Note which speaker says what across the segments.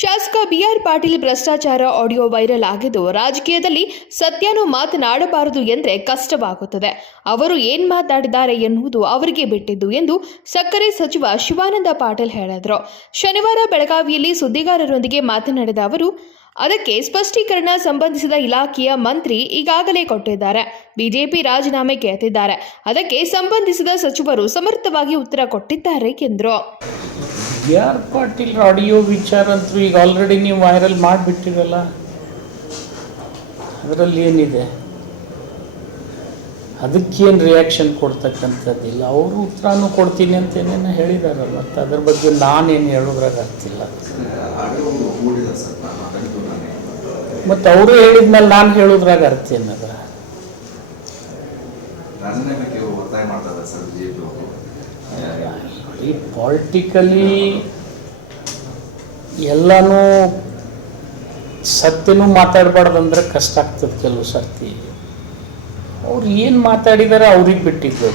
Speaker 1: ಶಾಸಕ ಬಿಆರ್ ಪಾಟೀಲ್ ಭ್ರಷ್ಟಾಚಾರ audio viral ಆಗಿದ್ದು ರಾಜಕೀಯದಲ್ಲಿ ಸತ್ಯನೂ ಮಾತನಾಡಬಾರದು ಎಂದರೆ ಕಷ್ಟವಾಗುತ್ತದೆ. ಅವರು ಏನ್ ಮಾತಾಡಿದ್ದಾರೆ ಎನ್ನುವುದು ಅವರಿಗೆ ಬಿಟ್ಟಿದ್ದು ಎಂದು ಸಕ್ಕರೆ ಸಚಿವ ಶಿವಾನಂದ ಪಾಟೀಲ್ ಹೇಳಿದರು. ಶನಿವಾರ ಬೆಳಗಾವಿಯಲ್ಲಿ ಸುದ್ದಿಗಾರರೊಂದಿಗೆ ಮಾತನಾಡಿದ ಅವರು, ಅದಕ್ಕೆ ಸ್ಪಷ್ಟೀಕರಣ ಸಂಬಂಧಿಸಿದ ಇಲಾಖೆಯ ಮಂತ್ರಿ ಈಗಾಗಲೇ ಕೊಟ್ಟಿದ್ದಾರೆ. ಬಿಜೆಪಿ ರಾಜೀನಾಮೆ ಕೇಳ್ತಿದ್ದಾರೆ. ಅದಕ್ಕೆ ಸಂಬಂಧಿಸಿದ ಸಚಿವರು ಸಮರ್ಥವಾಗಿ ಉತ್ತರ ಕೊಟ್ಟಿದ್ದಾರೆ, ಎಂದರು.
Speaker 2: ಬಿ ಆರ್ ಪಾಟೀಲ್ ಆಡಿಯೋ ವಿಚಾರ ಅಂತೂ ಈಗ ಆಲ್ರೆಡಿ ನೀವು ವೈರಲ್ ಮಾಡಿಬಿಟ್ಟಿರಲ್ಲ. ಅದರಲ್ಲಿ ಏನಿದೆ? ಅದಕ್ಕೇನು ರಿಯಾಕ್ಷನ್ ಕೊಡ್ತಕ್ಕಂಥದ್ದಿಲ್ಲ. ಅವರು ಉತ್ತರನೂ ಕೊಡ್ತೀನಿ ಅಂತ ಏನೇನು ಹೇಳಿದಾರಲ್ಲ. ಮತ್ತು ಅದ್ರ ಬಗ್ಗೆ ನಾನೇನು ಹೇಳೋದ್ರಾಗ ಆಗ್ತಿಲ್ಲ. ಮತ್ತು ಅವರು ಹೇಳಿದ್ಮೇಲೆ ನಾನು ಹೇಳೋದ್ರಾಗ ಅರ್ಥ ಏನದ?
Speaker 3: ರಾಜೀನಾಮೆಗೆ
Speaker 2: ಈ ಪಾಲಿಟಿಕಲಿ ಎಲ್ಲನೂ ಸತ್ಯನೂ ಮಾತಾಡಬಾರ್ದಂದ್ರೆ ಕಷ್ಟ ಆಗ್ತದೆ ಕೆಲವು ಸರ್ತಿ. ಅವ್ರು ಏನು ಮಾತಾಡಿದಾರೆ ಅವ್ರಿಗೆ ಬಿಟ್ಟಿದ್ದು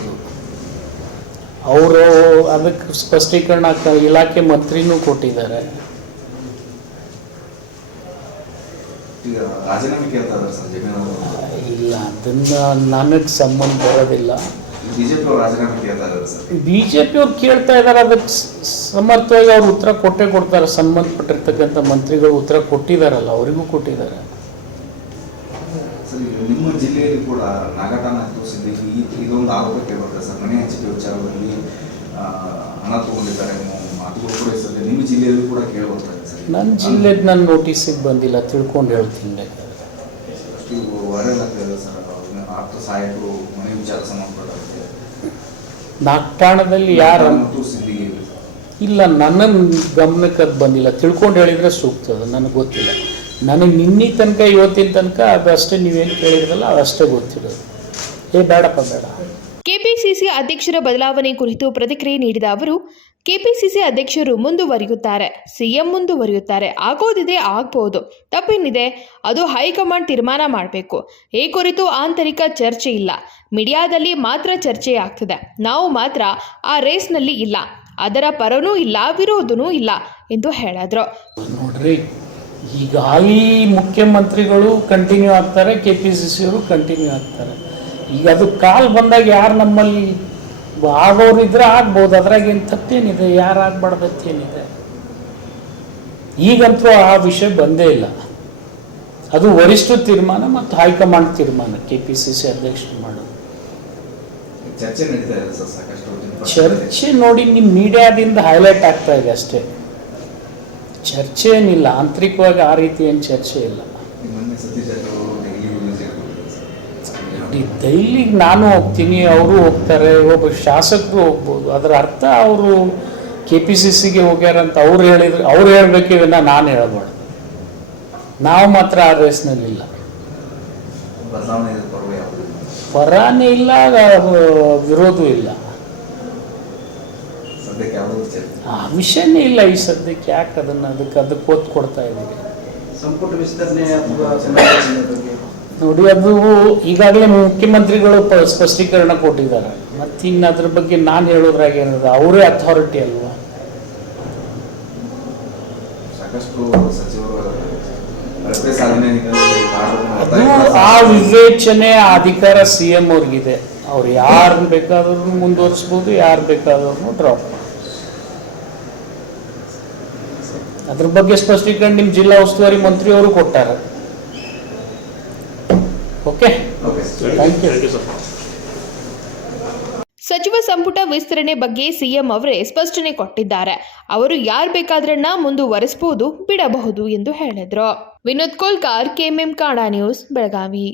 Speaker 2: ಅವರು ಅದಕ್ಕೆ ಸ್ಪಷ್ಟೀಕರಣ ಇಲಾಖೆ ಮಂತ್ರಿನೂ ಕೊಟ್ಟಿದ್ದಾರೆ. ಇಲ್ಲ ಅದನ್ನು ನನಗೆ ಸಂಬಂಧ ಬರೋದಿಲ್ಲ
Speaker 3: ಬಿಜೆಪಿ ಅವ್ರು ಕೇಳ್ತಾ ಇದ್ದಾರೆ
Speaker 2: ಅದಕ್ಕೆ ಸಮರ್ಥವಾಗಿ ಅವ್ರು ಉತ್ತರ ಕೊಟ್ಟೇ ಕೊಡ್ತಾರೆ. ಸಂಬಂಧಪಟ್ಟಿರ್ತಕ್ಕಂಥ ಮಂತ್ರಿಗಳು ಉತ್ತರ ಕೊಟ್ಟಿದಾರಲ್ಲ ಅವರಿಗೂ ಕೊಟ್ಟಿದ್ದಾರೆ.
Speaker 3: ಸರ್ ನಿಮ್ಮ ಜಿಲ್ಲೆಯಲ್ಲಿ ಕೂಡ ನಾಗಠಾಣ ಇದೊಂದು ಆರೋಪ ಕೇಳ್ಬರ್ತದೆ ಸರ್ ಮನೆ ಹಂಚಿಕೆ ವಿಚಾರದಲ್ಲಿ ಹಣ ತಗೊಂಡಿದ್ದಾರೆ ಅನ್ನೋ ಮಾತುಗಳು ಕೂಡ ನಿಮ್ಮ ಜಿಲ್ಲೆಯಲ್ಲಿ ಕೂಡ ಕೇಳ್ಬರ್ತಾ ಸರ್.
Speaker 2: ನನ್ನ ಜಿಲ್ಲೆದು ನನ್ನ ನೋಟಿಸಿಗೆ ಬಂದಿಲ್ಲ ತಿಳ್ಕೊಂಡು ಹೇಳ್ತೀನಿ ಬೇಕಾದ್ರೆ
Speaker 3: ಅಷ್ಟು ವೈರಲ್ ಆಗ್ತಾ ಇದೆ ಸರ್ ಅವ್ರನ್ನ ಆಪ್ತ ಸಹಾಯಕರು ಮನೆ ವಿಚಾರ ಸಂಬಂಧಪಟ್ಟಂತೆ.
Speaker 2: ನಾಗ್ಟಾಣದಲ್ಲಿ ಯಾರು
Speaker 3: ಮತ್ತು ಸಿಂಧಿಗೆ
Speaker 2: ಇಲ್ಲ ನನ್ನ ಗಮನಕ್ಕೆ ಅದು ಬಂದಿಲ್ಲ. ತಿಳ್ಕೊಂಡು ಹೇಳಿದ್ರೆ ಸೂಕ್ತ ಅದು ನನಗೆ ಗೊತ್ತಿಲ್ಲ. ನನಗೆ ನಿನ್ನೆ ತನಕ ಇವತ್ತಿನ ತನಕ ಅದಷ್ಟೇ ನೀವೇನು ಕೇಳಿದ್ರಲ್ಲ ಅದಷ್ಟೇ ಗೊತ್ತಿರೋದು. ಏ ಬೇಡಪ್ಪ ಬೇಡ.
Speaker 1: ಕೆಪಿಸಿಸಿ ಅಧ್ಯಕ್ಷರ ಬದಲಾವಣೆ ಕುರಿತು ಪ್ರತಿಕ್ರಿಯೆ ನೀಡಿದ ಅವರು ಕೆಪಿಸಿಸಿ ಅಧ್ಯಕ್ಷರು ಮುಂದುವರಿಯುತ್ತಾರೆ, ಸಿಎಂ ಮುಂದುವರಿಯುತ್ತಾರೆ, ಆಗೋದಿದೆ, ಆಗ್ಬೋದು. ತಪ್ಪೇನಿದೆ ಅದು ಹೈಕಮಾಂಡ್ ತೀರ್ಮಾನ ಮಾಡಬೇಕು. ಈ ಕುರಿತು ಆಂತರಿಕ ಚರ್ಚೆ ಇಲ್ಲ. ಮೀಡಿಯಾದಲ್ಲಿ ಮಾತ್ರ ಚರ್ಚೆ ಆಗ್ತಿದೆ. ನಾವು ಮಾತ್ರ ಆ ರೇಸ್ನಲ್ಲಿ ಇಲ್ಲ. ಅದರ ಪರನೂ ಇಲ್ಲ, ವಿರೋಧನೂ ಇಲ್ಲ ಎಂದು ಹೇಳಿದ್ರು.
Speaker 2: ನೋಡ್ರಿ ಈಗ ಹಾಲಿ ಮುಖ್ಯಮಂತ್ರಿಗಳು ಕಂಟಿನ್ಯೂ ಆಗ್ತಾರೆ ಕೆ ಪಿ ಕಂಟಿನ್ಯೂ ಆಗ್ತಾರೆ. ಈಗ ಅದು ಕಾಲ್ ಬಂದಾಗ ಯಾರು ನಮ್ಮಲ್ಲಿ ಆಗೋರು ಇದ್ರೆ ಆಗ್ಬೋದು ಅದ್ರಾಗ ಏನು ತಪ್ಪೇನಿದೆ ಯಾರು ಆಗ್ಬಾರ್ದತ್ತೇನಿದೆ ಈಗಂತೂ ಆ ವಿಷಯ ಬಂದೇ ಇಲ್ಲ. ಅದು ವರಿಷ್ಠ ತೀರ್ಮಾನ ಮತ್ತು ಹೈಕಮಾಂಡ್ ತೀರ್ಮಾನ ಕೆ ಪಿ ಸಿ ಸಿ ಅಧ್ಯಕ್ಷರು ಮಾಡೋದು
Speaker 3: ಚರ್ಚೆ
Speaker 2: ನೋಡಿ ನಿಮ್ಮ ಮೀಡಿಯಾದಿಂದ ಹೈಲೈಟ್ ಆಗ್ತಾ ಇದೆ ಅಷ್ಟೇ. ಚರ್ಚೆ ಏನಿಲ್ಲ ಆಂತರಿಕವಾಗಿ ಆ ರೀತಿ ಏನು ಚರ್ಚೆ ಇಲ್ಲ. ನೋಡಿ ದೈಲಿಗೆ ನಾನು ಹೋಗ್ತೀನಿ ಅವರು ಹೋಗ್ತಾರೆ ಒಬ್ಬ ಶಾಸಕರು ಹೋಗ್ಬೋದು. ಅದರ ಅರ್ಥ ಅವರು ಕೆ ಪಿ ಸಿ ಸಿಗೆ ಹೋಗ್ಯಾರ ಅಂತ ಅವ್ರು ಹೇಳಿದ್ರು ಅವ್ರು ಹೇಳ್ಬೇಕು ನಾನು ಹೇಳಬಾರ್ದು. ನಾವು ಮಾತ್ರ ಆ ರೇಸ್ನಲ್ಲಿಲ್ಲ ಪರಾನೇ ಇಲ್ಲ ವಿರೋಧವೂ ಇಲ್ಲ. ಆ ವಿಷಯನೇ ಇಲ್ಲ ಈ ಸದ್ಯಕ್ಕೆ ಯಾಕೆ ಅದನ್ನು ಅದಕ್ಕೆ ಅದಕ್ಕೆ ಒತ್ತು ಕೊಡ್ತಾ ಇದ್ದೀವಿ
Speaker 4: ಸಂಪುಟ ವಿಸ್ತರಣೆ
Speaker 2: ನೋಡಿ ಅದು ಈಗಾಗಲೇ ಮುಖ್ಯಮಂತ್ರಿಗಳು ಸ್ಪಷ್ಟೀಕರಣ ಕೊಟ್ಟಿದ್ದಾರೆ. ಮತ್ತಿನ್ನ ಇನ್ನು ಅದ್ರ ಬಗ್ಗೆ ನಾನು ಹೇಳೋದ್ರಾಗ ಏನಿದೆ ಅವರೇ ಅಥಾರಿಟಿ ಅಲ್ವಾ? ಅದು ಆ ವಿವೇಚನೆ ಆ ಅಧಿಕಾರ ಸಿ ಎಂ ಅವ್ರಿಗಿದೆ. ಅವ್ರು ಯಾರನ್ನ ಬೇಕಾದ್ರೂ ಮುಂದುವರಿಸ್ಬೋದು ಯಾರು ಬೇಕಾದ್ರೂ ಡ್ರಾಪ್ ಅದ್ರ ಬಗ್ಗೆ ಸ್ಪಷ್ಟೀಕರಣ ನಿಮ್ಮ ಜಿಲ್ಲಾ ಉಸ್ತುವಾರಿ ಮಂತ್ರಿಯವರು ಕೊಟ್ಟಾರೆ.
Speaker 3: ಓಕೆ
Speaker 2: ಥ್ಯಾಂಕ್ ಯು
Speaker 1: ಸಚಿವ ಸಂಪುಟ ವಿಸ್ತರಣೆ ಬಗ್ಗೆ ಸಿಎಂ ಅವರೇ ಸ್ಪಷ್ಟನೆ ಕೊಟ್ಟಿದ್ದಾರೆ. ಅವರು ಯಾರು ಬೇಕಾದ್ರನ್ನ ಮುಂದುವರೆಸಬಹುದು ಬಿಡಬಹುದು ಎಂದು ಹೇಳಿದ್ರು. ವಿನೋದ್ ಕೋಲ್ಕಾರ್ ಕೆಎಂಎಂ ಕಾಡಾ ನ್ಯೂಸ್ ಬೆಳಗಾವಿ.